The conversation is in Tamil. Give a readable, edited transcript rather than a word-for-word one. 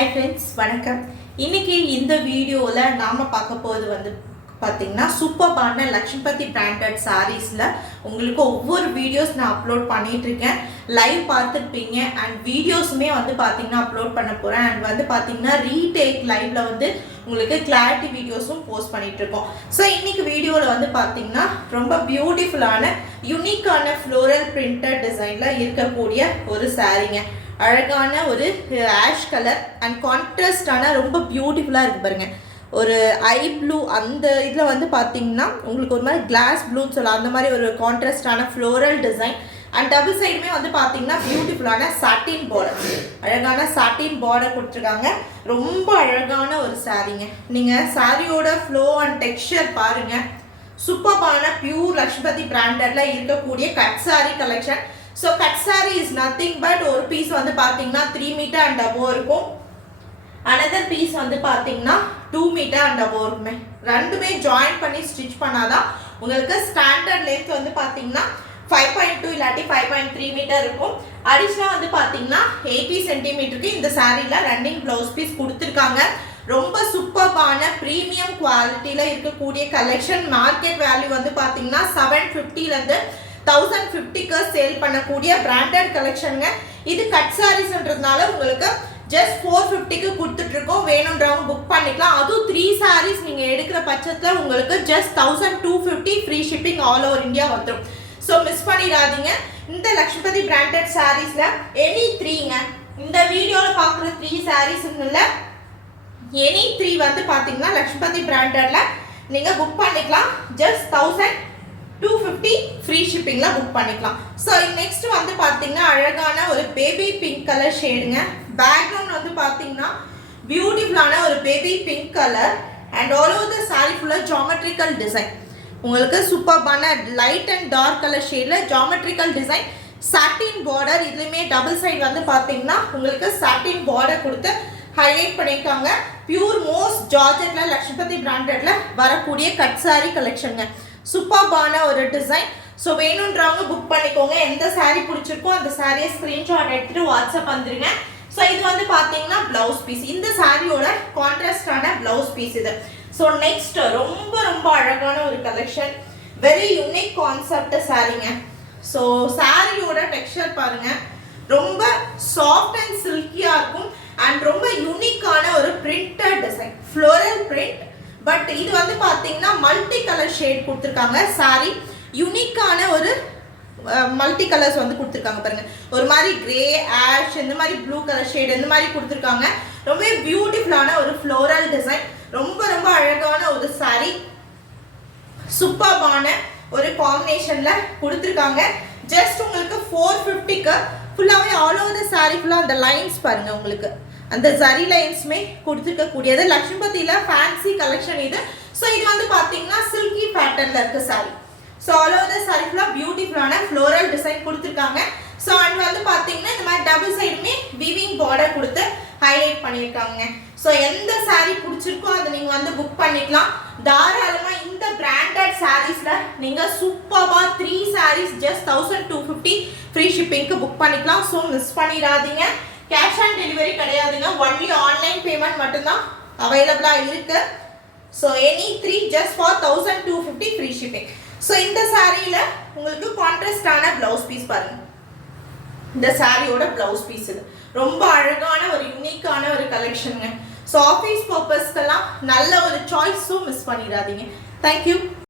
Hi friends, வணக்கம். இன்னைக்கு இந்த வீடியோல நாம பார்க்க போறது பாத்தீங்கன்னா சூப்பர்பான லக்ஷ்மிபதி பிராண்டட் சாரீஸ்ல உங்களுக்கு ஒவ்வொரு வீடியோஸ் நான் அப்லோட் பண்ணிட்டு இருக்கேன். லைவ் பார்த்துருப்பீங்க அண்ட் வீடியோஸுமே பாத்தீங்கன்னா அப்லோட் பண்ண போறேன். அண்ட் பாத்தீங்கன்னா ரீடேக் லைவ்ல உங்களுக்கு கிளாரிட்டி வீடியோஸும் போஸ்ட் பண்ணிட்டு இருக்கோம். ஸோ இன்னைக்கு வீடியோவில் பாத்தீங்கன்னா ரொம்ப பியூட்டிஃபுல்லான யூனிக்கான ஃப்ளோரல் பிரிண்டட் டிசைன்ல இருக்கக்கூடிய ஒரு சாரீங்க. அழகான ஒரு ஆஷ் கலர் அண்ட் கான்ட்ராஸ்டான ரொம்ப பியூட்டிஃபுல்லாக இருக்குது பாருங்க. ஒரு ஐ ப்ளூ அந்த இதில் பார்த்தீங்கன்னா உங்களுக்கு ஒரு மாதிரி கிளாஸ் ப்ளூன்னு சொல்லலாம். அந்த மாதிரி ஒரு கான்ட்ராஸ்டான ஃப்ளோரல் டிசைன் அண்ட் டபுள் சைடுமே பார்த்தீங்கன்னா பியூட்டிஃபுல்லான சாட்டின் பார்டர், அழகான சாட்டின் பார்டர் கொடுத்துருக்காங்க. ரொம்ப அழகான ஒரு சாரீங்க. நீங்கள் சாரியோட ஃப்ளோ அண்ட் டெக்ஸ்சர் பாருங்கள். சூப்பர்பான பியூர் லக்ஷ்மிபதி பிராண்டட்ல இருக்கக்கூடிய cut sorry collection. So cut sorry is nothing but ஒரு பீஸ் பார்த்தீங்கன்னா 3 மீட்டர் அண்ட் அபோவ் இருக்கும். அனதர் பீஸ் பார்த்தீங்கன்னா 2 மீட்டர் அண்ட் அபோவ் இருக்குமே. ரெண்டுமே ஜாயின் பண்ணி ஸ்டிச் பண்ணாதான் உங்களுக்கு ஸ்டாண்டர்ட் லென்த் பார்த்தீங்கன்னா 5.2 இல்லாட்டி 5.3 மீட்டர் இருக்கும். அடிஷ்னலாக பார்த்தீங்கன்னா 80 சென்டிமீட்டருக்கு இந்த சாரியில் ரன்னிங் ப்ளவுஸ் பீஸ் கொடுத்துருக்காங்க. ரொம்ப சூப்பர்பான ப்ரீமியம் குவாலிட்டியில் இருக்கக்கூடிய கலெக்ஷன். மார்க்கெட் வேல்யூ பார்த்தீங்கன்னா 750லேருந்து 1050க்கு சேல் பண்ணக்கூடிய பிராண்டட் கலெக்ஷனுங்க. இது கட் சாரீஸ்ன்றதுனால உங்களுக்கு ஜஸ்ட் 450க்கு கொடுத்துட்டு இருக்கோம். வேணுன்றவங்க புக் பண்ணிக்கலாம். அதுவும் 3 சாரீஸ் நீங்கள் எடுக்கிற பட்சத்தில் உங்களுக்கு just 1250 free shipping all over India வந்துடும். ஸோ மிஸ் பண்ணிடாதீங்க. இந்த லக்ஷ்மிபதி பிராண்டட் சாரீஸில் எனி 3ங்க. இந்த வீடியோவில் பார்க்குற 3 சாரீஸ் இல்லை, எனி 3 பார்த்தீங்கன்னா லக்ஷ்மிபதி பிராண்டட்ல நீங்கள் புக் பண்ணிக்கலாம். ஜஸ்ட் 1250 ஃப்ரீ ஷிப்பிங்கில் புக் பண்ணிக்கலாம். ஸோ நெக்ஸ்ட் பார்த்தீங்கன்னா அழகான ஒரு பேபி பிங்க் கலர் ஷேடுங்க. பேக்ரவுண்ட் பார்த்தீங்கன்னா பியூட்டிஃபுல்லான ஒரு baby pink colour and all over the sorry ஃபுல்லாக ஜாமெட்ரிக்கல் டிசைன். உங்களுக்கு சூப்பர்பான லைட் அண்ட் டார்க் கலர் ஷேடில் ஜாமெட்ரிக்கல் டிசைன். சாட்டின் பார்டர், இதுலேயுமே டபுள் சைடு பார்த்தீங்கன்னா உங்களுக்கு சாட்டின் பார்டர் கொடுத்து ஹைலைட் பண்ணியிருக்காங்க. பியூர் மோஸ்ட் ஜார்ஜெட்ல லக்ஷ்மிபதி பிராண்டட்ல வரக்கூடிய கட் சாரி கலெக்ஷனுங்க. சூப்பர்பான ஒரு டிசைன். ஸோ வேணுன்றவங்க புக் பண்ணிக்கோங்க. எந்த சாரீ பிடிச்சிருக்கோ அந்த சாரியை ஸ்க்ரீன்ஷாட் எடுத்துட்டு வாட்ஸ்அப் வந்துருங்க. ஸோ இது பார்த்தீங்கன்னா பிளவுஸ் பீஸ். இந்த சாரியோட கான்ட்ராஸ்டான பிளவுஸ் பீஸ் இது. ஸோ நெக்ஸ்ட் ரொம்ப ரொம்ப அழகான ஒரு கலெக்ஷன், வெரி யூனிக் கான்செப்ட் சாரீங்க. ஸோ சாரியோட டெக்ஸ்சர் பாருங்க, ரொம்ப சாஃப்ட் அண்ட் சில்கியா இருக்கும் அண்ட் ரொம்ப யூனிக்கான ஒரு printed design, floral print. But இது பார்த்தீங்கன்னா மல்டி கலர் ஷேட் கொடுத்துருக்காங்க. சாரி யூனிக்கான ஒரு மல்டி கலர்ஸ் கொடுத்துருக்காங்க பாருங்க. ஒரு மாதிரி கிரே, ஆஷ், இந்த மாதிரி ப்ளூ கலர் ஷேட் இந்த மாதிரி கொடுத்துருக்காங்க. ரொம்ப பியூட்டிஃபுல்லான ஒரு ஃப்ளோரல் டிசைன். ரொம்ப ரொம்ப அழகான ஒரு சாரி. சூப்பர்பான ஒரு காம்பினேஷன்ல கொடுத்துருக்காங்க. ஜஸ்ட் உங்களுக்கு 450க்கு ஃபுல்லாகவே ஆல் ஓவர் த சாரி ஃபுல்லாக அந்த லைன்ஸ் பாருங்க. உங்களுக்கு அந்த ஜரி லைன்ஸுமே கொடுத்துருக்கக்கூடியது. லக்ஷ்மிபதியில் ஃபேன்சி கலெக்ஷன் இது. ஸோ இது பார்த்தீங்கன்னா சில்கி பேட்டர்னில் இருக்க sorry. So all over the sorry ஃபுல்லாக பியூட்டிஃபுல்லான ஃப்ளோரல் டிசைன் கொடுத்துருக்காங்க. ஸோ அண்ட் பார்த்தீங்கன்னா இந்த மாதிரி டபுள் சைடுமே வீவிங் பார்டர் கொடுத்து ஹைலைட் பண்ணியிருக்காங்க. ஸோ எந்த சாரீ பிடிச்சிருக்கோ அதை நீங்கள் புக் பண்ணிக்கலாம். தாராளமாக இந்த பிராண்டட் சாரீஸில் நீங்கள் சூப்பராக 3 சாரீஸ் ஜஸ்ட் 1250 ஃப்ரீ ஷிப்பிங்க்கு புக் பண்ணிக்கலாம். ஸோ மிஸ் பண்ணிடாதீங்க. கேஷ் ஆன் டெலிவரி கிடையாதுங்க, ஒன்லி ஆன்லைன் பேமெண்ட் மட்டும்தான் அவைலபிளாக இருக்கு. So any 3 just for 1250 free shipping. So இந்த சாரியில் உங்களுக்கு கான்ட்ராஸ்டான பிளவுஸ் பீஸ் பாருங்க. இந்த சாரியோட பிளவுஸ் பீஸ் இது ரொம்ப அழகான ஒரு யூனிக்கான ஒரு கலெக்ஷனுங்க. ஸோ ஆஃபீஸ் பர்பஸ்க்கெல்லாம் நல்ல ஒரு சாய்ஸும் மிஸ் பண்ணிடாதீங்க. தேங்க்யூ.